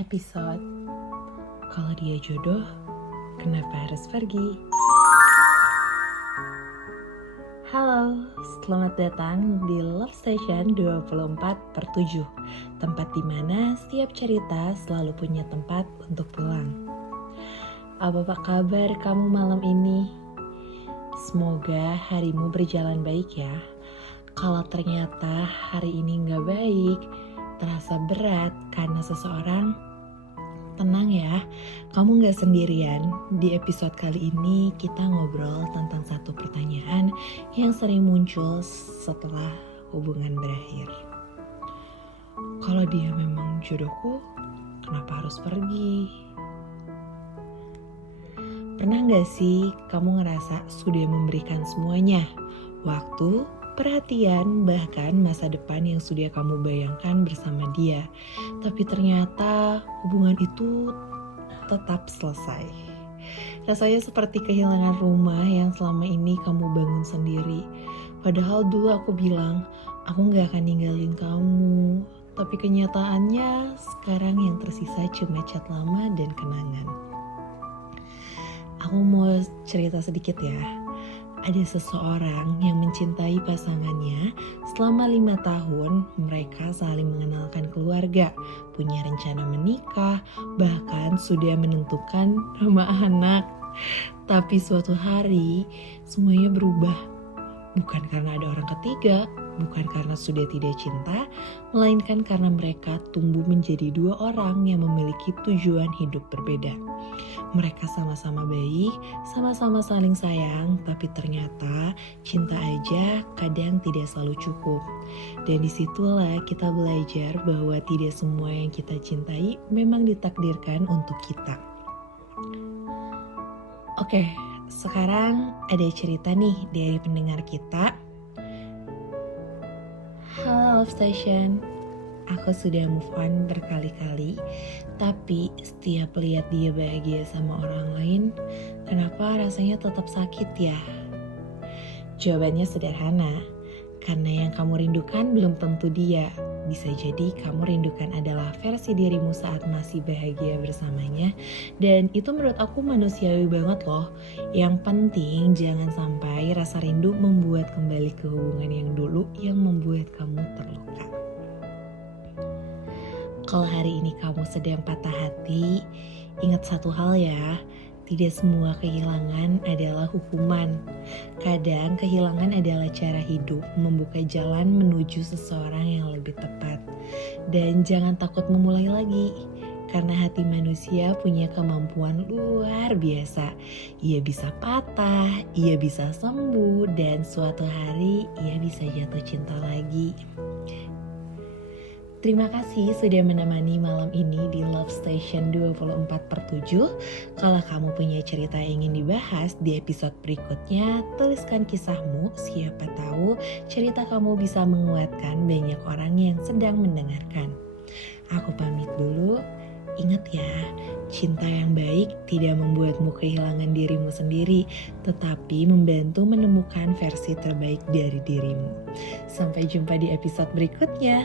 episode Kalau Dia Jodoh, Kenapa Harus Pergi? Halo, selamat datang di Love Station 24/7, tempat di mana setiap cerita selalu punya tempat untuk pulang. Apa kabar kamu malam ini? Semoga harimu berjalan baik ya. Kalau ternyata hari ini gak baik, terasa berat karena seseorang, tenang ya, kamu gak sendirian. Di episode kali ini kita ngobrol tentang satu pertanyaan yang sering muncul setelah hubungan berakhir. Kalau dia memang jodohku, kenapa harus pergi? Pernah gak sih kamu ngerasa sudah memberikan semuanya? Waktu, perhatian, bahkan masa depan yang sudah kamu bayangkan bersama dia. Tapi ternyata hubungan itu tetap selesai. Rasanya seperti kehilangan rumah yang selama ini kamu bangun sendiri. Padahal dulu aku bilang, aku gak akan ninggalin kamu. Tapi kenyataannya sekarang yang tersisa cuma cat lama dan kenangan. Aku mau cerita sedikit ya. Ada seseorang yang mencintai pasangannya selama 5 tahun. Mereka saling mengenalkan keluarga, punya rencana menikah, bahkan sudah menentukan nama anak. Tapi suatu hari semuanya berubah. Bukan karena ada orang ketiga, bukan karena sudah tidak cinta, melainkan karena mereka tumbuh menjadi 2 orang yang memiliki tujuan hidup berbeda. Mereka sama-sama baik, sama-sama saling sayang, tapi ternyata cinta aja kadang tidak selalu cukup. Dan disitulah kita belajar bahwa tidak semua yang kita cintai memang ditakdirkan untuk kita. Oke, sekarang ada cerita nih dari pendengar kita. Halo Love Station, aku sudah move on berkali-kali, tapi setiap lihat dia bahagia sama orang lain, kenapa rasanya tetap sakit ya? Jawabannya sederhana, karena yang kamu rindukan belum tentu dia. Bisa jadi kamu rindukan adalah versi dirimu saat masih bahagia bersamanya, dan itu menurut aku manusiawi banget loh. Yang penting jangan sampai rasa rindu membuat kembali ke hubungan yang dulu yang membuat kamu terluka. Kalau hari ini kamu sedang patah hati, ingat satu hal ya, tidak semua kehilangan adalah hukuman. Kadang kehilangan adalah cara hidup, membuka jalan menuju seseorang yang lebih tepat. Dan jangan takut memulai lagi, karena hati manusia punya kemampuan luar biasa. Ia bisa patah, ia bisa sembuh, dan suatu hari ia bisa jatuh cinta lagi. Terima kasih sudah menemani malam ini di Love Station 24/7. Kalau kamu punya cerita yang ingin dibahas di episode berikutnya, tuliskan kisahmu. Siapa tahu cerita kamu bisa menguatkan banyak orang yang sedang mendengarkan. Aku pamit dulu. Ingat ya, cinta yang baik tidak membuatmu kehilangan dirimu sendiri, tetapi membantu menemukan versi terbaik dari dirimu. Sampai jumpa di episode berikutnya.